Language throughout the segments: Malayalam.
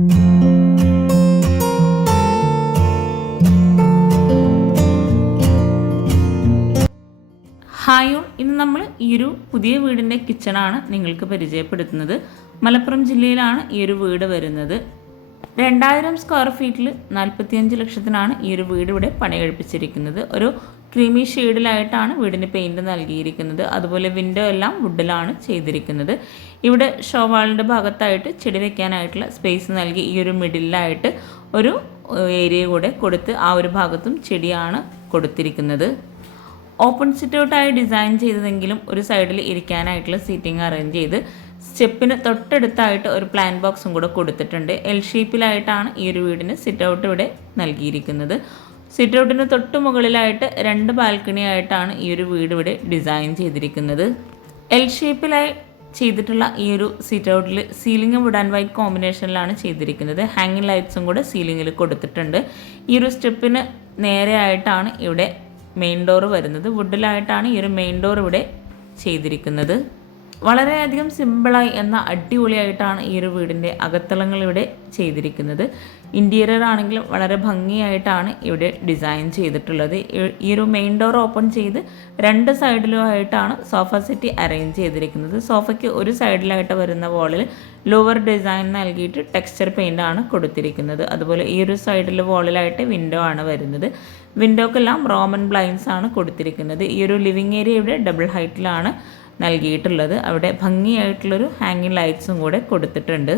ഹായ്, ഇന്ന് നമ്മൾ ഈ ഒരു പുതിയ വീടിൻ്റെ കിച്ചണാണ് നിങ്ങൾക്ക് പരിചയപ്പെടുത്തുന്നത്. മലപ്പുറം ജില്ലയിലാണ് ഈ ഒരു വീട് വരുന്നത്. 2000 സ്ക്വയർ ഫീറ്റിൽ 45 ലക്ഷത്തിനാണ് ഈ ഒരു വീട് ഇവിടെ പണി കഴിപ്പിച്ചിരിക്കുന്നത്. ഒരു ക്രീമി ഷെയ്ഡിലായിട്ടാണ് വീടിന് പെയിൻറ് നൽകിയിരിക്കുന്നത്. അതുപോലെ വിൻഡോ എല്ലാം വുഡിലാണ് ചെയ്തിരിക്കുന്നത്. ഇവിടെ ഷോവാളിൻ്റെ ഭാഗത്തായിട്ട് ചെടി വെക്കാനായിട്ടുള്ള സ്പേസ് നൽകി ഈ ഒരു മിഡിലായിട്ട് ഒരു ഏരിയ കൂടെ കൊടുത്ത് ആ ഒരു ഭാഗത്തും ചെടിയാണ് കൊടുത്തിരിക്കുന്നത്. ഓപ്പൺ സിറ്റൗട്ടായി ഡിസൈൻ ചെയ്തതെങ്കിലും ഒരു സൈഡിൽ ഇരിക്കാനായിട്ടുള്ള സീറ്റിംഗ് അറേഞ്ച് ചെയ്ത് സ്റ്റെപ്പിന് തൊട്ടടുത്തായിട്ട് ഒരു പ്ലാൻ ബോക്സും കൂടെ കൊടുത്തിട്ടുണ്ട്. എൽ ഷേപ്പിലായിട്ടാണ് ഈ ഒരു വീടിന് സിറ്റൗട്ട് ഇവിടെ നൽകിയിരിക്കുന്നത്. സിറ്റൗട്ടിന് തൊട്ട് മുകളിലായിട്ട് 2 ബാൽക്കണി ആയിട്ടാണ് ഈ ഒരു വീട് ഇവിടെ ഡിസൈൻ ചെയ്തിരിക്കുന്നത്. എൽ ഷേപ്പിലായി ചെയ്തിട്ടുള്ള ഈ ഒരു സിറ്റൗട്ടിൽ സീലിംഗ് വുഡ് ആൻഡ് വൈറ്റ് കോമ്പിനേഷനിലാണ് ചെയ്തിരിക്കുന്നത്. ഹാങ്ങിങ് ലൈറ്റ്സും കൂടെ സീലിംഗിൽ കൊടുത്തിട്ടുണ്ട്. ഈ ഒരു സ്റ്റെപ്പിന് നേരെ ആയിട്ടാണ് ഇവിടെ മെയിൻ ഡോർ വരുന്നത്. വുഡിലായിട്ടാണ് ഈ ഒരു മെയിൻ ഡോർ ഇവിടെ ചെയ്തിരിക്കുന്നത്. വളരെയധികം സിമ്പിളായി എന്ന അടിപൊളിയായിട്ടാണ് ഈ ഒരു വീടിൻ്റെ അകത്തളങ്ങൾ ഇവിടെ ചെയ്തിരിക്കുന്നത്. ഇൻറ്റീരിയർ ആണെങ്കിലും വളരെ ഭംഗിയായിട്ടാണ് ഇവിടെ ഡിസൈൻ ചെയ്തിട്ടുള്ളത്. ഈ ഒരു മെയിൻ ഡോർ ഓപ്പൺ ചെയ്ത് 2 സൈഡിലുമായിട്ടാണ് സോഫ സെറ്റ് അറേഞ്ച് ചെയ്തിരിക്കുന്നത്. സോഫയ്ക്ക് ഒരു സൈഡിലായിട്ട് വരുന്ന വോളിൽ ലോവർ ഡിസൈൻ നൽകിയിട്ട് ടെക്സ്ചർ പെയിൻ്റ് ആണ് കൊടുത്തിരിക്കുന്നത്. അതുപോലെ ഈ ഒരു സൈഡിൽ വോളിലായിട്ട് വിൻഡോ ആണ് വരുന്നത്. വിൻഡോക്കെല്ലാം റോമൻ ബ്ലൈൻഡ്സ് ആണ് കൊടുത്തിരിക്കുന്നത്. ഈ ഒരു ലിവിങ് ഏരിയ ഇവിടെ ഡബിൾ ഹൈറ്റിലാണ് നൽകിയിട്ടുള്ളത്. അവിടെ ഭംഗിയായിട്ടുള്ളൊരു ഹാങ്ങിങ് ലൈറ്റ്സും കൂടെ കൊടുത്തിട്ടുണ്ട്.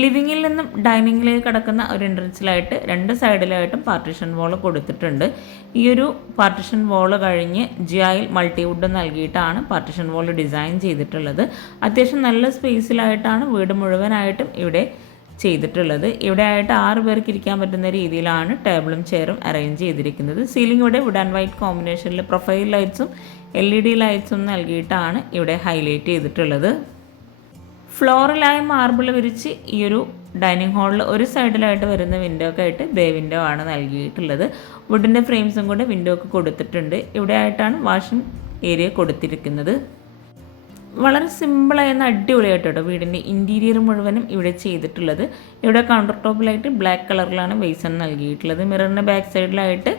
ലിവിങ്ങിൽ നിന്നും ഡൈനിങ്ങിലേക്ക് കടക്കുന്ന ഒരു എൻട്രൻസിലായിട്ട് 2 സൈഡിലായിട്ടും പാർട്ടീഷൻ വോൾ കൊടുത്തിട്ടുണ്ട്. ഈ ഒരു പാർട്ടീഷൻ വോൾ കഴിഞ്ഞ് ജിയായിൽ മൾട്ടിവുഡ് നൽകിയിട്ടാണ് പാർട്ടീഷൻ വോൾ ഡിസൈൻ ചെയ്തിട്ടുള്ളത്. അത്യാവശ്യം നല്ല സ്പേസിലായിട്ടാണ് വീട് മുഴുവനായിട്ടും ഇവിടെ ചെയ്തിട്ടുള്ളത്. ഇവിടെ ആയിട്ട് 6 പേർക്ക് ഇരിക്കാൻ പറ്റുന്ന രീതിയിലാണ് ടേബിളും ചെയറും അറേഞ്ച് ചെയ്തിരിക്കുന്നത്. സീലിംഗ് ഇവിടെ വുഡ് ആൻഡ് വൈറ്റ് കോമ്പിനേഷനിൽ പ്രൊഫൈൽ ലൈറ്റ്സും LED ലൈറ്റ്സും നൽകിയിട്ടാണ് ഇവിടെ ഹൈലൈറ്റ് ചെയ്തിട്ടുള്ളത്. ഫ്ലോറിലായി മാർബിൾ വിരിച്ച് ഈ ഒരു ഡൈനിങ് ഹാളിൽ ഒരു സൈഡിലായിട്ട് വരുന്ന വിൻഡോക്ക് ആയിട്ട് ബേ വിൻഡോ ആണ് നൽകിയിട്ടുള്ളത്. വുഡിൻ്റെ ഫ്രെയിംസും കൂടെ വിൻഡോക്ക് കൊടുത്തിട്ടുണ്ട്. ഇവിടെ ആയിട്ടാണ് വാഷിംഗ് ഏരിയ കൊടുത്തിരിക്കുന്നത്. വളരെ സിമ്പിളായെന്ന അടിപൊളിയായിട്ടോ വീടിൻ്റെ ഇൻറ്റീരിയർ മുഴുവനും ഇവിടെ ചെയ്തിട്ടുള്ളത്. ഇവിടെ കൗണ്ടർ ടോപ്പിലായിട്ട് ബ്ലാക്ക് കളറിലാണ് ബേസൺ നൽകിയിട്ടുള്ളത്. മിററിൻ്റെ ബാക്ക് സൈഡിലായിട്ട്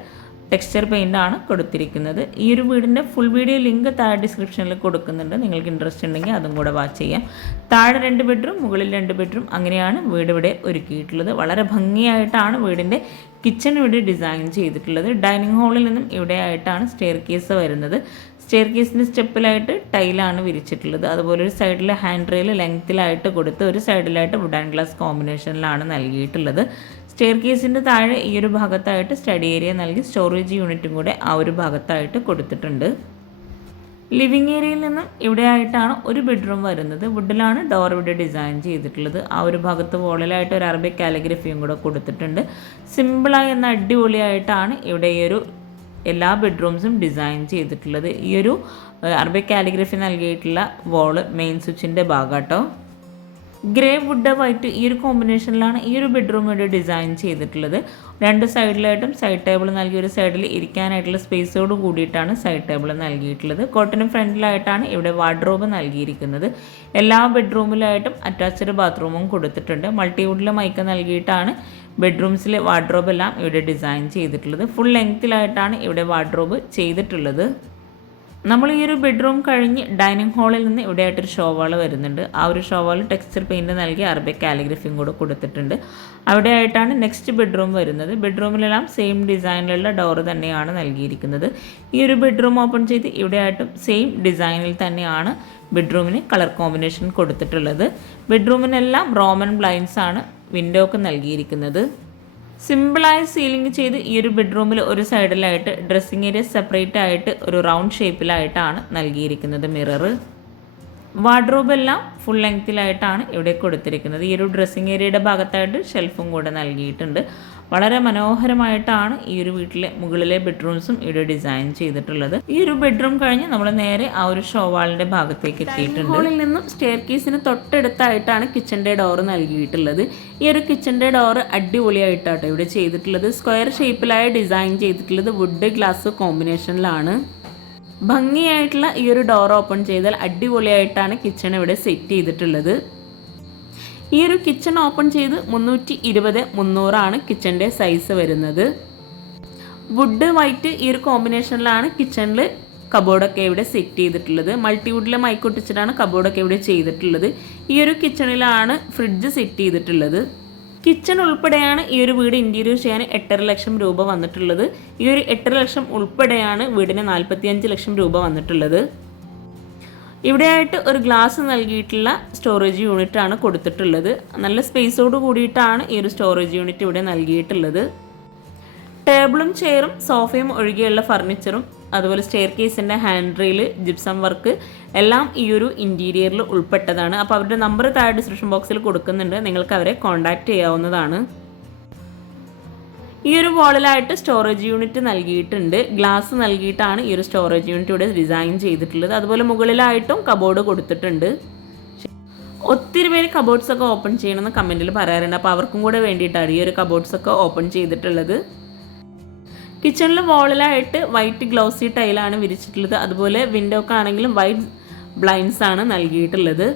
ടെക്സ്ചർ പെയിൻ്റ് ആണ് കൊടുത്തിരിക്കുന്നത്. ഈ ഒരു വീടിൻ്റെ ഫുൾ വീഡിയോ ലിങ്ക് താഴെ ഡിസ്ക്രിപ്ഷനിൽ കൊടുക്കുന്നുണ്ട്. നിങ്ങൾക്ക് ഇൻട്രസ്റ്റ് ഉണ്ടെങ്കിൽ അതും കൂടെ വാച്ച് ചെയ്യാം. താഴെ 2 ബെഡ്റൂം, മുകളിൽ 2 ബെഡ്റൂം, അങ്ങനെയാണ് വീട് ഇവിടെ ഒരുക്കിയിട്ടുള്ളത്. വളരെ ഭംഗിയായിട്ടാണ് വീടിൻ്റെ കിച്ചൺ ഇവിടെ ഡിസൈൻ ചെയ്തിട്ടുള്ളത്. ഡൈനിങ് ഹാളിൽ നിന്നും ഇവിടെ ആയിട്ടാണ് സ്റ്റെയർ കേസ് വരുന്നത്. സ്റ്റെയർ കേസിൻ്റെ സ്റ്റെപ്പിലായിട്ട് ടൈലാണ് വിരിച്ചിട്ടുള്ളത്. അതുപോലെ ഒരു സൈഡിൽ ഹാൻഡ് റെയിൽ ലെങ്ത്തിലായിട്ട് കൊടുത്ത് ഒരു സൈഡിലായിട്ട് വുഡ് ആൻഡ് ഗ്ലാസ് കോമ്പിനേഷനിലാണ് നൽകിയിട്ടുള്ളത്. സ്റ്റെയർ കേസിൻ്റെ താഴെ ഈ ഒരു ഭാഗത്തായിട്ട് സ്റ്റഡി ഏരിയ നൽകി സ്റ്റോറേജ് യൂണിറ്റും കൂടെ ആ ഒരു ഭാഗത്തായിട്ട് കൊടുത്തിട്ടുണ്ട്. ലിവിങ് ഏരിയയിൽ നിന്നും ഇവിടെ ആയിട്ടാണ് ഒരു ബെഡ്റൂം വരുന്നത്. വുഡിലാണ് ഡോർ ഇവിടെ ഡിസൈൻ ചെയ്തിട്ടുള്ളത്. ആ ഒരു ഭാഗത്ത് വോളിലായിട്ട് ഒരു അറബിക് കാലിഗ്രഫിയും കൂടെ കൊടുത്തിട്ടുണ്ട്. സിമ്പിളായി എന്ന അടിപൊളിയായിട്ടാണ് ഇവിടെ ഈ ഒരു എല്ലാ ബെഡ്റൂംസും ഡിസൈൻ ചെയ്തിട്ടുള്ളത്. ഈ ഒരു അറബിക് കാലിഗ്രഫി നൽകിയിട്ടുള്ള വോള് മെയിൻ സ്വിച്ചിൻ്റെ ഭാഗമാട്ടോ. ഗ്രേ വുഡ് വൈറ്റ് ഈ ഒരു കോമ്പിനേഷനിലാണ് ഈ ഒരു ബെഡ്റൂം ഇവിടെ ഡിസൈൻ ചെയ്തിട്ടുള്ളത്. 2 സൈഡിലായിട്ടും സൈഡ് ടേബിൾ നൽകി ഒരു സൈഡിൽ ഇരിക്കാനായിട്ടുള്ള സ്പേസോട് കൂടിയിട്ടാണ് സൈഡ് ടേബിൾ നൽകിയിട്ടുള്ളത്. കോട്ടിന് ഫ്രണ്ടിലായിട്ടാണ് ഇവിടെ വാർഡ്രോബ് നൽകിയിരിക്കുന്നത്. എല്ലാ ബെഡ്റൂമിലായിട്ടും അറ്റാച്ച്ഡ് ബാത്റൂമും കൊടുത്തിട്ടുണ്ട്. മൾട്ടിവുഡിൽ മൈക്ക നൽകിയിട്ടാണ് ബെഡ്റൂംസിലെ വാർഡ്രോബ് എല്ലാം ഇവിടെ ഡിസൈൻ ചെയ്തിട്ടുള്ളത്. ഫുൾ ലെങ്ത്തിലായിട്ടാണ് ഇവിടെ വാർഡ്രോബ് ചെയ്തിട്ടുള്ളത്. നമ്മൾ ഈ ഒരു ബെഡ്റൂം കഴിഞ്ഞ് ഡൈനിങ് ഹാളിൽ നിന്ന് ഇവിടെ ആയിട്ടൊരു ഷോവാൾ വരുന്നുണ്ട്. ആ ഒരു ഷോവാൾ ടെക്സ്ചർ പെയിൻറ് നൽകി അറബിക് കാലിഗ്രഫിയും കൂടെ കൊടുത്തിട്ടുണ്ട്. അവിടെ ആയിട്ടാണ് നെക്സ്റ്റ് ബെഡ്റൂം വരുന്നത്. ബെഡ്റൂമിലെല്ലാം സെയിം ഡിസൈനിലുള്ള ഡോറ് തന്നെയാണ് നൽകിയിരിക്കുന്നത്. ഈ ഒരു ബെഡ്റൂം ഓപ്പൺ ചെയ്ത് ഇവിടെ ആയിട്ടും സെയിം ഡിസൈനിൽ തന്നെയാണ് ബെഡ്റൂമിന് കളർ കോമ്പിനേഷൻ കൊടുത്തിട്ടുള്ളത്. ബെഡ്റൂമിനെല്ലാം റോമൻ ബ്ലൈൻഡ്സ് ആണ് വിൻഡോക്ക് നൽകിയിരിക്കുന്നത്. സിമ്പിളായി സീലിംഗ് ചെയ്ത് ഈ ഒരു ബെഡ്റൂമിൽ ഒരു സൈഡിലായിട്ട് ഡ്രസ്സിംഗ് ഏരിയ സെപ്പറേറ്റ് ആയിട്ട് ഒരു റൗണ്ട് ഷേപ്പിലായിട്ടാണ് നൽകിയിരിക്കുന്നത് മിറർ. വാർഡ്രോബ് എല്ലാം ഫുൾ ലെങ്ത്തിലായിട്ടാണ് ഇവിടെ കൊടുത്തിരിക്കുന്നത്. ഈ ഒരു ഡ്രസ്സിംഗ് ഏരിയയുടെ ഭാഗത്തായിട്ട് ഷെൽഫും കൂടെ നൽകിയിട്ടുണ്ട്. വളരെ മനോഹരമായിട്ടാണ് ഈ ഒരു വീട്ടിലെ മുകളിലെ ബെഡ്റൂംസും ഇവിടെ ഡിസൈൻ ചെയ്തിട്ടുള്ളത്. ഈ ഒരു ബെഡ്റൂം കഴിഞ്ഞ് നമ്മൾ നേരെ ആ ഒരു ഷോവാളിന്റെ ഭാഗത്തേക്ക് എത്തിയിട്ടുണ്ട്. ഹോളിൽ നിന്നും സ്റ്റെയർ കേസിന് തൊട്ടടുത്തായിട്ടാണ് കിച്ചന്റെ ഡോർ നൽകിയിട്ടുള്ളത്. ഈ ഒരു കിച്ചന്റെ ഡോർ അടിപൊളിയായിട്ടാണ് ഇവിടെ ചെയ്തിട്ടുള്ളത്. സ്ക്വയർ ഷേപ്പിലായി ഡിസൈൻ ചെയ്തിട്ടുള്ളത് വുഡ് ഗ്ലാസ് കോമ്പിനേഷനിലാണ്. ഭംഗിയായിട്ടുള്ള ഈ ഒരു ഡോർ ഓപ്പൺ ചെയ്താൽ അടിപൊളിയായിട്ടാണ് കിച്ചൺ ഇവിടെ സെറ്റ് ചെയ്തിട്ടുള്ളത്. ഈ ഒരു കിച്ചൺ ഓപ്പൺ ചെയ്ത് 320-300 കിച്ചൻ്റെ സൈസ് വരുന്നത്. വുഡ് വൈറ്റ് ഈ ഒരു കോമ്പിനേഷനിലാണ് കിച്ചണിൽ കബോർഡൊക്കെ ഇവിടെ സെറ്റ് ചെയ്തിട്ടുള്ളത്. മൾട്ടിവുഡിലെ മൈക്കൊട്ടിച്ചിട്ടാണ് കബോർഡൊക്കെ ഇവിടെ ചെയ്തിട്ടുള്ളത്. ഈ ഒരു കിച്ചണിലാണ് ഫ്രിഡ്ജ് സെറ്റ് ചെയ്തിട്ടുള്ളത്. കിച്ചൺ ഉൾപ്പെടെയാണ് ഈ ഒരു വീട് ഇൻറ്റീരിയർ ചെയ്യാൻ 8.5 ലക്ഷം രൂപ വന്നിട്ടുള്ളത്. ഈ ഒരു 8.5 ലക്ഷം ഉൾപ്പെടെയാണ് വീടിന് 45 ലക്ഷം രൂപ വന്നിട്ടുള്ളത്. ഇവിടെയായിട്ട് ഒരു ഗ്ലാസ് നൽകിയിട്ടുള്ള സ്റ്റോറേജ് യൂണിറ്റ് ആണ് കൊടുത്തിട്ടുള്ളത്. നല്ല സ്പേസോട് കൂടിയിട്ടാണ് ഈ ഒരു സ്റ്റോറേജ് യൂണിറ്റ് ഇവിടെ നൽകിയിട്ടുള്ളത്. ടേബിളും ചെയറും സോഫയും ഒഴികെയുള്ള ഫർണിച്ചറും അതുപോലെ സ്റ്റെയർ കേസിൻ്റെ ഹാൻഡ് റെയിൽ, ജിപ്സം വർക്ക് എല്ലാം ഈ ഒരു ഇൻറ്റീരിയറിൽ ഉൾപ്പെട്ടതാണ്. അപ്പോൾ അവരുടെ നമ്പർ താഴെ ഡിസ്ക്രിപ്ഷൻ ബോക്സിൽ കൊടുക്കുന്നുണ്ട്, നിങ്ങൾക്ക് അവരെ കോൺടാക്റ്റ് ചെയ്യാവുന്നതാണ്. ഈ ഒരു വാളിലായിട്ട് സ്റ്റോറേജ് യൂണിറ്റ് നൽകിയിട്ടുണ്ട്. ഗ്ലാസ് നൽകിയിട്ടാണ് ഈ ഒരു സ്റ്റോറേജ് യൂണിറ്റ് ഇവിടെ ഡിസൈൻ ചെയ്തിട്ടുള്ളത്. അതുപോലെ മുകളിലായിട്ടും കബോർഡ് കൊടുത്തിട്ടുണ്ട്. ഒത്തിരി പേര് കബോർഡ്സൊക്കെ ഓപ്പൺ ചെയ്യണമെന്ന് കമൻറ്റിൽ പറയാറുണ്ട്. അപ്പോൾ അവർക്കും കൂടെ വേണ്ടിയിട്ടാണ് ഈ ഒരു കബോർഡ്സൊക്കെ ഓപ്പൺ ചെയ്തിട്ടുള്ളത്. കിച്ചണിൽ വാളിലായിട്ട് വൈറ്റ് ഗ്ലോസി ടൈലാണ് വിരിച്ചിട്ടുള്ളത്. അതുപോലെ വിൻഡോക്ക് ആണെങ്കിലും വൈറ്റ് ബ്ലൈൻഡ്സ് ആണ് നൽകിയിട്ടുള്ളത്.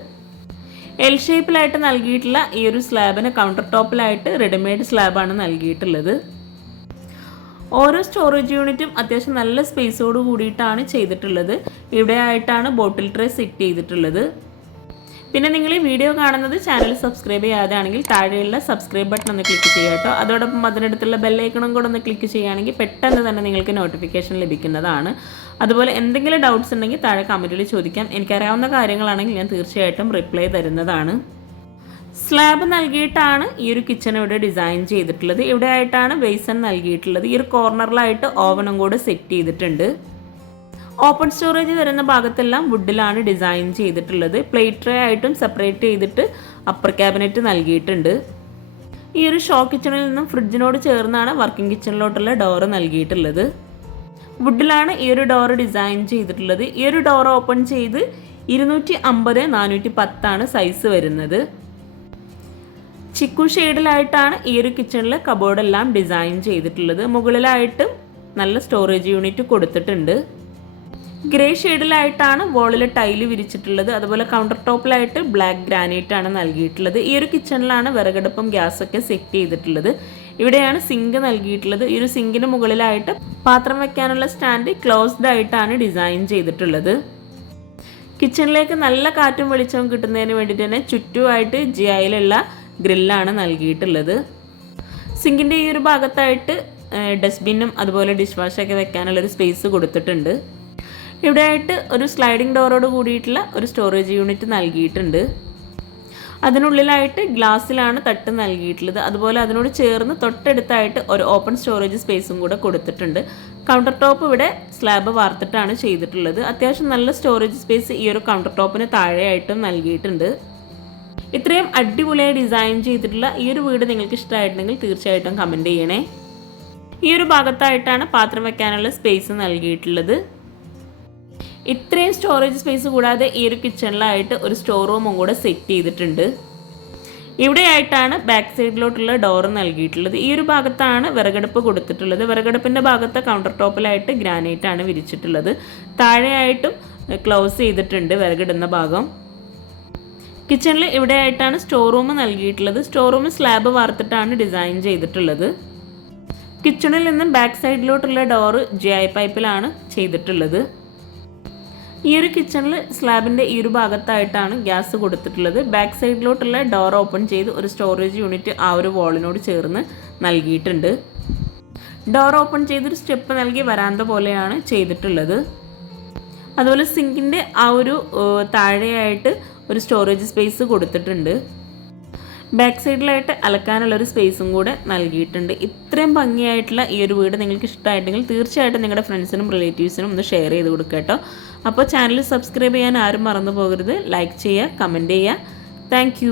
എൽ ഷേപ്പിലായിട്ട് നൽകിയിട്ടുള്ള ഈ ഒരു സ്ലാബിന് കൗണ്ടർ ടോപ്പിലായിട്ട് റെഡിമെയ്ഡ് സ്ലാബാണ് നൽകിയിട്ടുള്ളത്. ഓരോ സ്റ്റോറേജ് യൂണിറ്റും അത്യാവശ്യം നല്ല സ്പേസോട് കൂടിയിട്ടാണ് ചെയ്തിട്ടുള്ളത്. ഇവിടെ ആയിട്ടാണ് ബോട്ടിൽ ട്രേ സെറ്റ് ചെയ്തിട്ടുള്ളത്. പിന്നെ നിങ്ങൾ ഈ വീഡിയോ കാണുന്നത് ചാനൽ സബ്സ്ക്രൈബ് ചെയ്യാതെ ആണെങ്കിൽ താഴെയുള്ള സബ്സ്ക്രൈബ് ബട്ടൺ ഒന്ന് ക്ലിക്ക് ചെയ്യുക കേട്ടോ. അതോടൊപ്പം അതിനടുത്തുള്ള ബെല്ലൈക്കണും കൂടെ ഒന്ന് ക്ലിക്ക് ചെയ്യുകയാണെങ്കിൽ പെട്ടെന്ന് തന്നെ നിങ്ങൾക്ക് നോട്ടിഫിക്കേഷൻ ലഭിക്കുന്നതാണ്. അതുപോലെ എന്തെങ്കിലും ഡൗട്ട്സ് ഉണ്ടെങ്കിൽ താഴെ കമൻറ്റിൽ ചോദിക്കാം. എനിക്കറിയാവുന്ന കാര്യങ്ങളാണെങ്കിൽ ഞാൻ തീർച്ചയായിട്ടും റിപ്ലൈ തരുന്നതാണ്. സ്ലാബ് നൽകിയിട്ടാണ് ഈ ഒരു കിച്ചൺ ഇവിടെ ഡിസൈൻ ചെയ്തിട്ടുള്ളത്. ഇവിടെ ആയിട്ടാണ് ബേസൺ നൽകിയിട്ടുള്ളത്. ഈ ഒരു കോർണറിലായിട്ട് ഓവനും കൂടെ സെറ്റ് ചെയ്തിട്ടുണ്ട്. ഓപ്പൺ സ്റ്റോറേജ് വരുന്ന ഭാഗത്തെല്ലാം വുഡിലാണ് ഡിസൈൻ ചെയ്തിട്ടുള്ളത്. പ്ലേറ്റ് ട്രേ ആയിട്ടും സെപ്പറേറ്റ് ചെയ്തിട്ട് അപ്പർ ക്യാബിനറ്റ് നൽകിയിട്ടുണ്ട്. ഈ ഒരു ഷോ കിച്ചണിൽ നിന്നും ഫ്രിഡ്ജിനോട് ചേർന്നാണ് വർക്കിംഗ് കിച്ചണിലോട്ടുള്ള ഡോറ് നൽകിയിട്ടുള്ളത്. വുഡിലാണ് ഈ ഒരു ഡോറ് ഡിസൈൻ ചെയ്തിട്ടുള്ളത്. ഈ ഒരു ഡോർ ഓപ്പൺ ചെയ്ത് 250-410 സൈസ് വരുന്നത്. ചിക്കു ഷെയ്ഡിലായിട്ടാണ് ഈ ഒരു കിച്ചണിൽ കബോർഡെല്ലാം ഡിസൈൻ ചെയ്തിട്ടുള്ളത്. മുകളിലായിട്ടും നല്ല സ്റ്റോറേജ് യൂണിറ്റ് കൊടുത്തിട്ടുണ്ട്. ഗ്രേ ഷെയ്ഡിലായിട്ടാണ് വോളിൽ ടൈല് വിരിച്ചിട്ടുള്ളത്. അതുപോലെ കൗണ്ടർ ടോപ്പിലായിട്ട് ബ്ലാക്ക് ഗ്രാനൈറ്റ് ആണ് നൽകിയിട്ടുള്ളത്. ഈ ഒരു കിച്ചണിലാണ് വിറകടുപ്പും ഗ്യാസൊക്കെ സെറ്റ് ചെയ്തിട്ടുള്ളത്. ഇവിടെയാണ് സിങ്ക് നൽകിയിട്ടുള്ളത്. ഈ ഒരു സിങ്കിന് മുകളിലായിട്ട് പാത്രം വെക്കാനുള്ള സ്റ്റാൻഡ് ക്ലോസ്ഡ് ആയിട്ടാണ് ഡിസൈൻ ചെയ്തിട്ടുള്ളത്. കിച്ചണിലേക്ക് നല്ല കാറ്റും വെളിച്ചവും കിട്ടുന്നതിന് വേണ്ടിയിട്ട് തന്നെ ചുറ്റുമായിട്ട് ജിഐയിലുള്ള ഗ്രില്ലാണ് നൽകിയിട്ടുള്ളത്. സിങ്കിൻ്റെ ഈ ഒരു ഭാഗത്തായിട്ട് ഡസ്റ്റ്ബിന്നും അതുപോലെ ഡിഷ് വാഷൊക്കെ വെക്കാനുള്ളൊരു സ്പേസ് കൊടുത്തിട്ടുണ്ട്. ഇവിടെയായിട്ട് ഒരു സ്ലൈഡിംഗ് ഡോറോട് കൂടിയിട്ടുള്ള ഒരു സ്റ്റോറേജ് യൂണിറ്റ് നൽകിയിട്ടുണ്ട്. അതിനുള്ളിലായിട്ട് ഗ്ലാസ്സിലാണ് തട്ട് നൽകിയിട്ടുള്ളത്. അതുപോലെ അതിനോട് ചേർന്ന് തൊട്ടടുത്തായിട്ട് ഒരു ഓപ്പൺ സ്റ്റോറേജ് സ്പേസും കൂടെ കൊടുത്തിട്ടുണ്ട്. കൗണ്ടർ ടോപ്പ് ഇവിടെ സ്ലാബ് വാർത്തിട്ടാണ് ചെയ്തിട്ടുള്ളത്. അത്യാവശ്യം നല്ല സ്റ്റോറേജ് സ്പേസ് ഈ ഒരു കൗണ്ടർ ടോപ്പിന് താഴെയായിട്ടും നൽകിയിട്ടുണ്ട്. ഇത്രയും അടിപൊളിയായി ഡിസൈൻ ചെയ്തിട്ടുള്ള ഈ ഒരു വീട് നിങ്ങൾക്ക് ഇഷ്ടമായിട്ടുണ്ടെങ്കിൽ തീർച്ചയായിട്ടും കമൻറ്റ് ചെയ്യണേ. ഈ ഒരു ഭാഗത്തായിട്ടാണ് പാത്രം വെക്കാനുള്ള സ്പേസ് നൽകിയിട്ടുള്ളത്. ഇത്രയും സ്റ്റോറേജ് സ്പേസ് കൂടാതെ ഈ ഒരു കിച്ചണിലായിട്ട് ഒരു സ്റ്റോർ റൂമും കൂടെ സെറ്റ് ചെയ്തിട്ടുണ്ട്. ഇവിടെയായിട്ടാണ് ബാക്ക് സൈഡിലോട്ടുള്ള ഡോർ നൽകിയിട്ടുള്ളത്. ഈ ഒരു ഭാഗത്താണ് വിറകടുപ്പ് കൊടുത്തിട്ടുള്ളത്. വിറകടുപ്പിൻ്റെ ഭാഗത്ത് കൗണ്ടർ ടോപ്പിലായിട്ട് ഗ്രാനൈറ്റ് ആണ് വിരിച്ചിട്ടുള്ളത്. താഴെയായിട്ടും ക്ലോസ് ചെയ്തിട്ടുണ്ട് വിറകിടുന്ന ഭാഗം. കിച്ചണിൽ ഇവിടെയായിട്ടാണ് സ്റ്റോർ റൂം നൽകിയിട്ടുള്ളത്. സ്റ്റോർ റൂം സ്ലാബ് വാർത്തിട്ടാണ് ഡിസൈൻ ചെയ്തിട്ടുള്ളത്. കിച്ചണിൽ നിന്ന് ബാക്ക് സൈഡിലോട്ടുള്ള ഡോറ് GI പൈപ്പിലാണ് ചെയ്തിട്ടുള്ളത്. ഈ ഒരു കിച്ചണിൽ സ്ലാബിൻ്റെ ഈ ഒരു ഭാഗത്തായിട്ടാണ് ഗ്യാസ് കൊടുത്തിട്ടുള്ളത്. ബാക്ക് സൈഡിലോട്ടുള്ള ഡോർ ഓപ്പൺ ചെയ്ത് ഒരു സ്റ്റോറേജ് യൂണിറ്റ് ആ ഒരു വാളിനോട് ചേർന്ന് നൽകിയിട്ടുണ്ട്. ഡോർ ഓപ്പൺ ചെയ്തൊരു സ്റ്റെപ്പ് നൽകി വരാന്ത പോലെയാണ് ചെയ്തിട്ടുള്ളത്. അതുപോലെ സിങ്കിൻ്റെ ആ ഒരു താഴെയായിട്ട് ഒരു സ്റ്റോറേജ് സ്പേസ് കൊടുത്തിട്ടുണ്ട്. ബാക്ക് സൈഡിലായിട്ട് അലക്കാനുള്ളൊരു സ്പേസും കൂടെ നൽകിയിട്ടുണ്ട്. ഇത്രയും ഭംഗിയായിട്ടുള്ള ഈ ഒരു വീട് നിങ്ങൾക്ക് ഇഷ്ടമായിട്ടുണ്ടെങ്കിൽ തീർച്ചയായിട്ടും നിങ്ങളുടെ ഫ്രണ്ട്സിനും റിലേറ്റീവ്സിനും ഒന്ന് ഷെയർ ചെയ്ത് കൊടുക്കുക കേട്ടോ. അപ്പോൾ ചാനൽ സബ്സ്ക്രൈബ് ചെയ്യാൻ ആരും മറന്നു പോകരുത്. ലൈക്ക് ചെയ്യുക, കമൻറ്റ് ചെയ്യുക. താങ്ക്